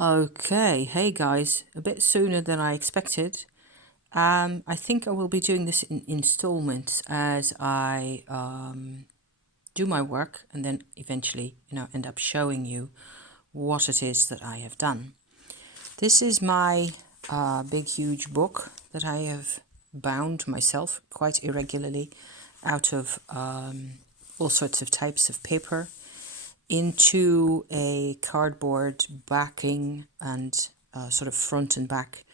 Okay, hey guys, a bit sooner than I expected. I think I will be doing this in installments as I do my work and then eventually, end up showing you what it is that I have done. This is my big, huge book that I have bound myself quite irregularly out of all sorts of types of paper into a cardboard backing and sort of front and back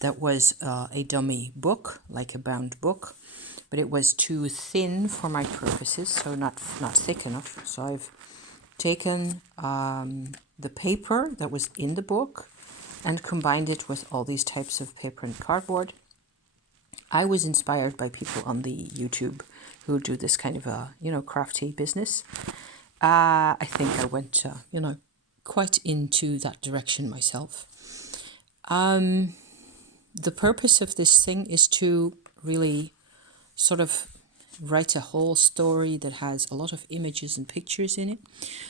that was a dummy book, like a bound book, but it was too thin for my purposes, so not thick enough. So I've taken the paper that was in the book and combined it with all these types of paper and cardboard. I was inspired by people on the YouTube who do this kind of a, crafty business. I think I went, quite into that direction myself. The purpose of this thing is to really sort of write a whole story that has a lot of images and pictures in it.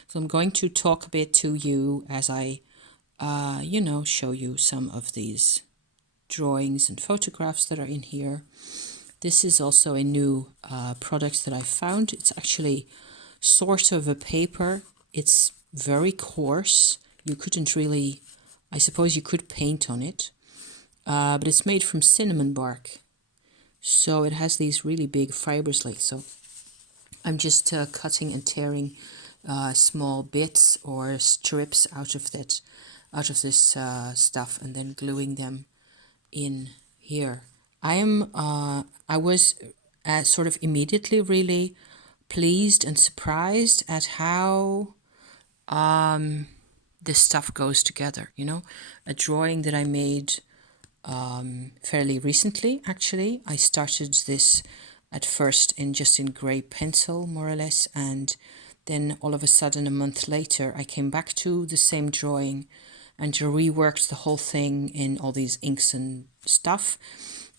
So I'm going to talk a bit to you as I, show you some of these drawings and photographs that are in here. This is also a new product that I found. It's actually sort of a paper. It's very coarse. You couldn't really, I suppose you could paint on it, but it's made from cinnamon bark. So it has these really big fibers like so. I'm just cutting and tearing small bits or strips out of this stuff and then gluing them in here. I was sort of immediately really pleased and surprised at how this stuff goes together. A drawing that I made fairly recently, actually. I started this at first in grey pencil, more or less, and then all of a sudden, a month later, I came back to the same drawing and reworked the whole thing in all these inks and stuff.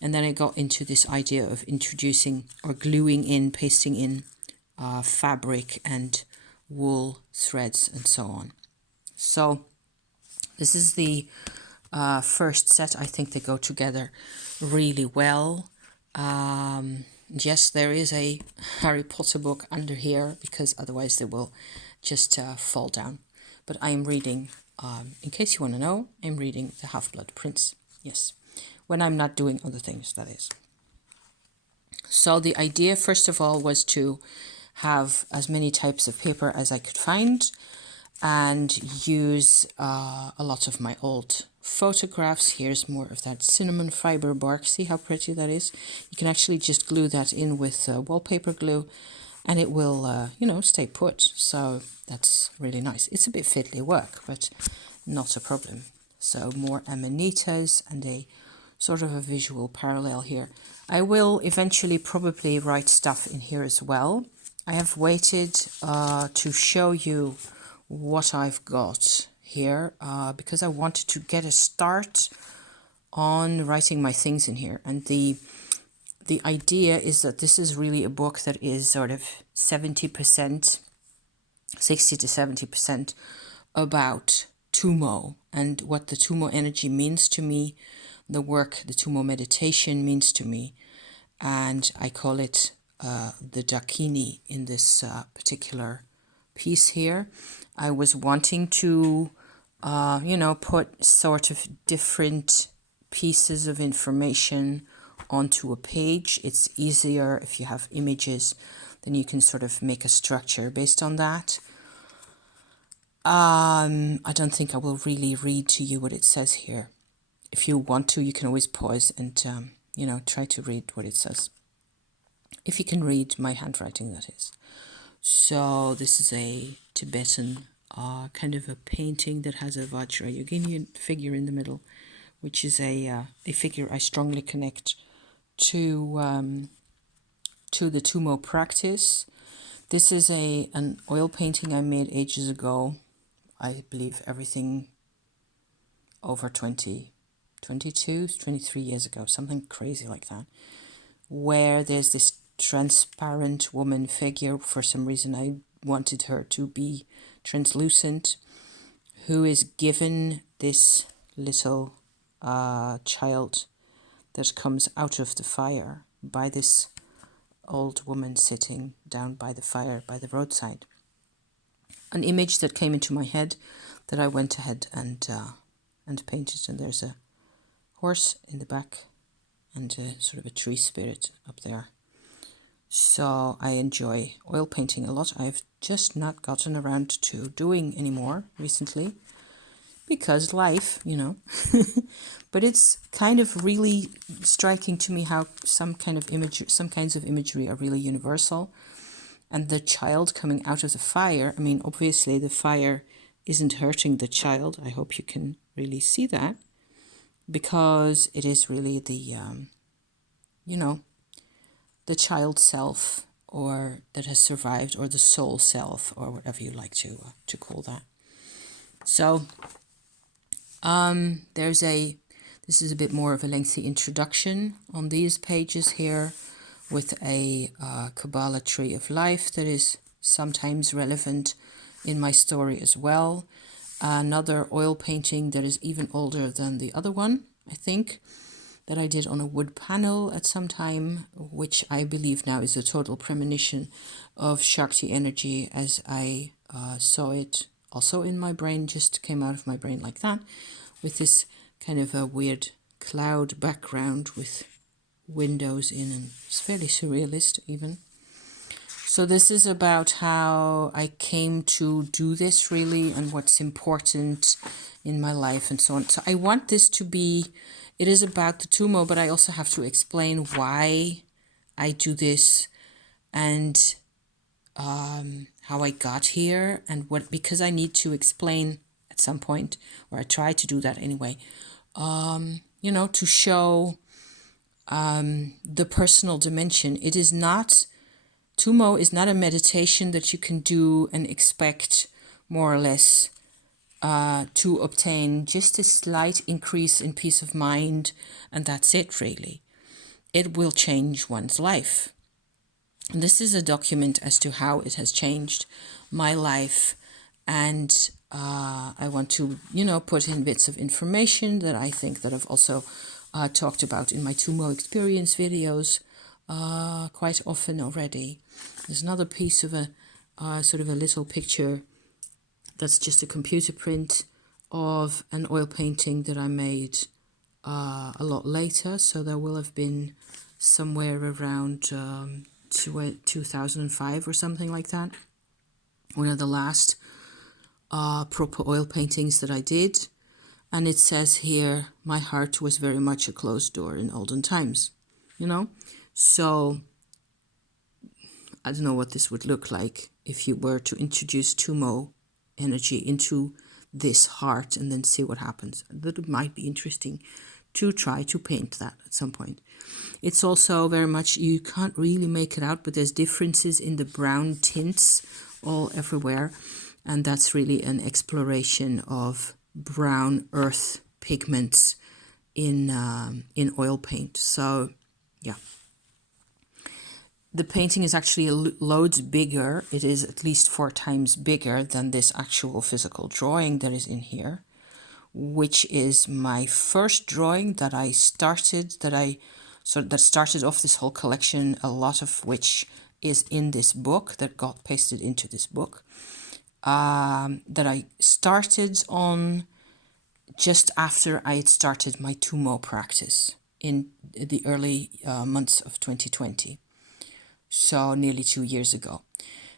And then I got into this idea of introducing or gluing in, pasting in fabric and wool threads and so on. So this is the first set. I think they go together really well. Yes, there is a Harry Potter book under here because otherwise they will just fall down. But I am reading, in case you want to know, I'm reading The Half-Blood Prince. Yes, when I'm not doing other things, that is. So the idea, first of all, was to have as many types of paper as I could find and use a lot of my old photographs. Here's more of that cinnamon fiber bark. See how pretty that is? You can actually just glue that in with wallpaper glue and it will, stay put. So that's really nice. It's a bit fiddly work, but not a problem. So more amanitas and a sort of a visual parallel here. I will eventually probably write stuff in here as well. I have waited to show you what I've got here because I wanted to get a start on writing my things in here. And the idea is that this is really a book that is sort of 70%, 60 to 70% about Tummo and what the Tummo energy means to me, the work the Tummo meditation means to me, and I call it the Dakini in this particular piece here. I was wanting to, put sort of different pieces of information onto a page. It's easier if you have images, then you can sort of make a structure based on that. I don't think I will really read to you what it says here. If you want to, you can always pause and, try to read what it says. If you can read my handwriting, that is. So this is a Tibetan kind of a painting that has a Vajrayogini figure in the middle, which is a figure I strongly connect to the Tummo practice. This is an oil painting I made ages ago. I believe everything over 22, 23 years ago, something crazy like that, where there's this transparent woman figure. For some reason, I wanted her to be translucent, who is given this little child that comes out of the fire by this old woman sitting down by the fire by the roadside. An image that came into my head that I went ahead and painted, and there's a horse in the back and sort of a tree spirit up there. So I enjoy oil painting a lot. I've just not gotten around to doing anymore recently because life, you know. But it's kind of really striking to me how some kinds of imagery are really universal. And the child coming out of the fire, I mean, obviously the fire isn't hurting the child. I hope you can really see that, because it is really the, the child self, or that has survived, or the soul self, or whatever you like to call that. So this is a bit more of a lengthy introduction on these pages here, with a Kabbalah tree of life that is sometimes relevant in my story as well. Another oil painting that is even older than the other one, I think, that I did on a wood panel at some time, which I believe now is a total premonition of Shakti energy as I saw it also in my brain, just came out of my brain like that, with this kind of a weird cloud background with windows in, and it's fairly surrealist even. So this is about how I came to do this really, and what's important in my life and so on. So I want this to be, it is about the Tumo, but I also have to explain why I do this, and how I got here, and what, because I need to explain at some point, or I try to do that anyway, to show the personal dimension. It is not, Tumo is not a meditation that you can do and expect more or less to obtain just a slight increase in peace of mind, and that's it really. It will change one's life. And this is a document as to how it has changed my life, and I want to, put in bits of information that I think that I've also talked about in my Tumo experience videos quite often already. There's another piece of a sort of a little picture that's just a computer print of an oil painting that I made a lot later. So there will have been somewhere around 2005 or something like that. One of the last proper oil paintings that I did. And it says here, my heart was very much a closed door in olden times, So I don't know what this would look like if you were to introduce Tumo energy into this heart and then see what happens. That might be interesting to try to paint that at some point. It's also very much, you can't really make it out, but there's differences in the brown tints all everywhere. And that's really an exploration of brown earth pigments in oil paint. So, yeah. The painting is actually loads bigger. It is at least 4 times bigger than this actual physical drawing that is in here, which is my first drawing that I started, that started off this whole collection, a lot of which is in this book that got pasted into this book, that I started on just after I had started my Tumo practice in the early months of 2020. So nearly 2 years ago.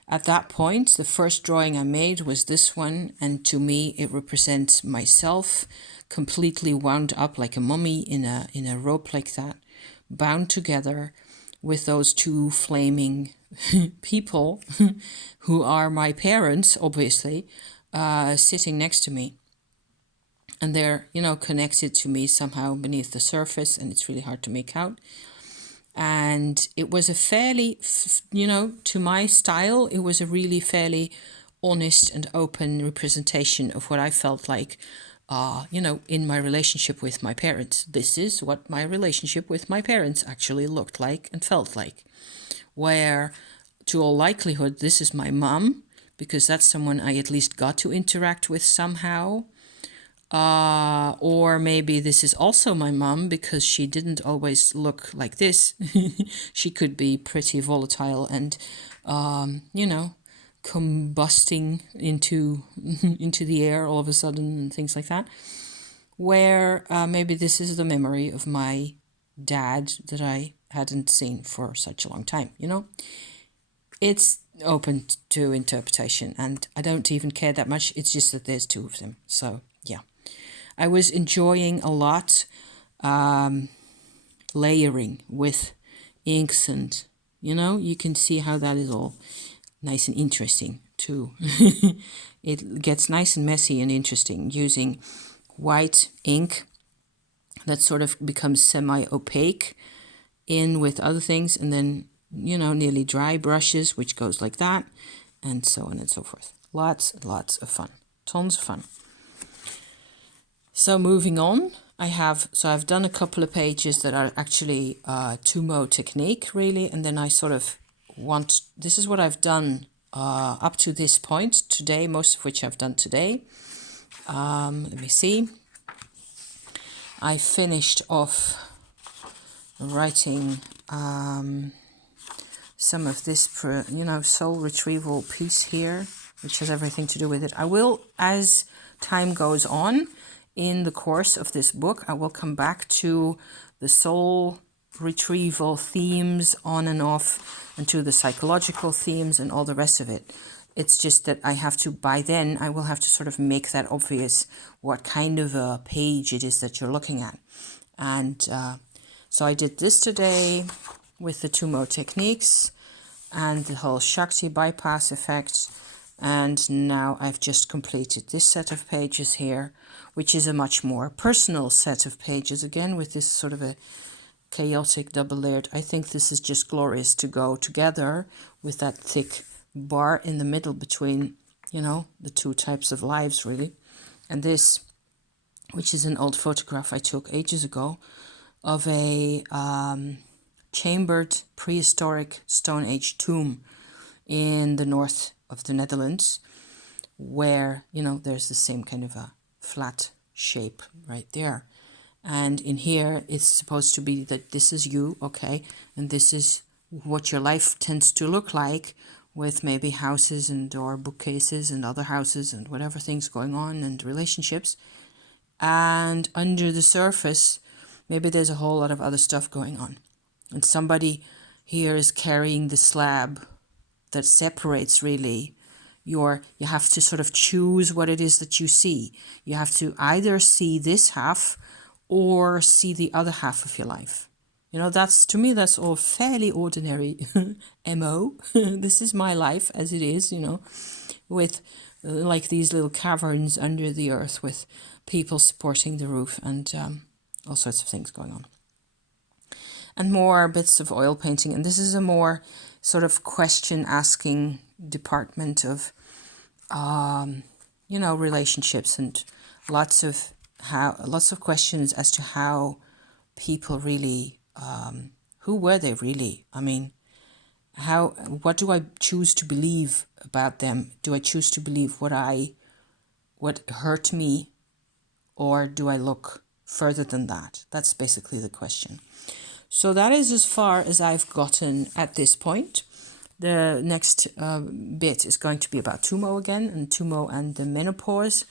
At that point, the first drawing I made was this one, and to me it represents myself completely wound up like a mummy in a rope like that, bound together with those 2 flaming people who are my parents, obviously, sitting next to me. And they're, connected to me somehow beneath the surface, and it's really hard to make out. And it was a fairly, to my style, it was a really fairly honest and open representation of what I felt like, in my relationship with my parents. This is what my relationship with my parents actually looked like and felt like. Where, to all likelihood, this is my mom, because that's someone I at least got to interact with somehow. Or maybe this is also my mum because she didn't always look like this. She could be pretty volatile and, you know, combusting into into the air all of a sudden and things like that. Where maybe this is the memory of my dad that I hadn't seen for such a long time, you know? It's open to interpretation and I don't even care that much. It's just that there's two of them. So, yeah. I was enjoying a lot layering with inks and, you know, you can see how that is all nice and interesting too. It gets nice and messy and interesting using white ink that sort of becomes semi-opaque in with other things, and then, you know, nearly dry brushes, which goes like that, and so on and so forth. Lots and lots of fun. Tons of fun. So moving on, I've done a couple of pages that are actually Tumo technique, really, and then I sort of this is what I've done up to this point today, most of which I've done today. Let me see. I finished off writing some of this, soul retrieval piece here, which has everything to do with it. I will, as time goes on in the course of this book, I will come back to the soul retrieval themes on and off, and to the psychological themes and all the rest of it. It's just that by then, I will have to sort of make that obvious what kind of a page it is that you're looking at. And so I did this today with the Tumo techniques and the whole Shakti bypass effect. And now I've just completed this set of pages here, which is a much more personal set of pages, again, with this sort of a chaotic double layered. I think this is just glorious to go together with that thick bar in the middle between, the two types of lives, really. And this, which is an old photograph I took ages ago of a chambered prehistoric Stone Age tomb in the north of the Netherlands, where, there's the same kind of a flat shape right there. And in here, it's supposed to be that this is you, okay, and this is what your life tends to look like, with maybe houses and or bookcases and other houses and whatever things going on and relationships. And under the surface, maybe there's a whole lot of other stuff going on. And somebody here is carrying the slab that separates really you have to sort of choose what it is that you see. You have to either see this half or see the other half of your life. To me, that's all fairly ordinary MO. This is my life as it is, with like these little caverns under the earth with people supporting the roof and all sorts of things going on. And more bits of oil painting. And this is a more sort of question asking department of, relationships, and lots of questions as to how people really, who were they really? I mean, what do I choose to believe about them? Do I choose to believe what hurt me, or do I look further than that? That's basically the question. So that is as far as I've gotten at this point. The next bit is going to be about Tumo again, and Tumo and the menopause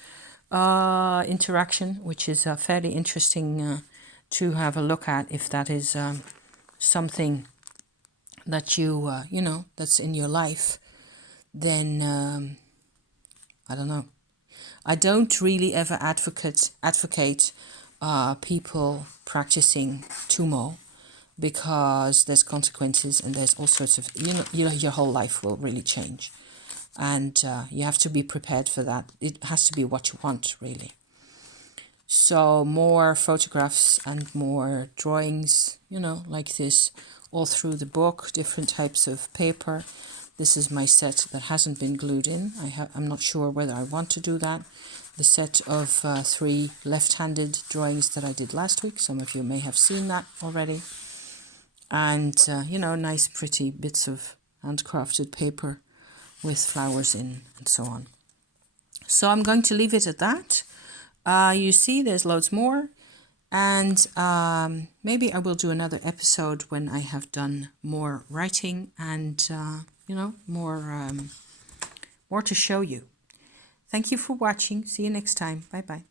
interaction, which is fairly interesting to have a look at, if that is something that you, that's in your life. Then, I don't know. I don't really ever advocate people practicing Tumo, because there's consequences and there's all sorts of, your whole life will really change. And you have to be prepared for that. It has to be what you want, really. So more photographs and more drawings, like this, all through the book, different types of paper. This is my set that hasn't been glued in. I'm not sure whether I want to do that. The set of 3 left-handed drawings that I did last week. Some of you may have seen that already. And, nice pretty bits of handcrafted paper with flowers in and so on. So I'm going to leave it at that. You see, there's loads more. And maybe I will do another episode when I have done more writing and, more to show you. Thank you for watching. See you next time. Bye-bye.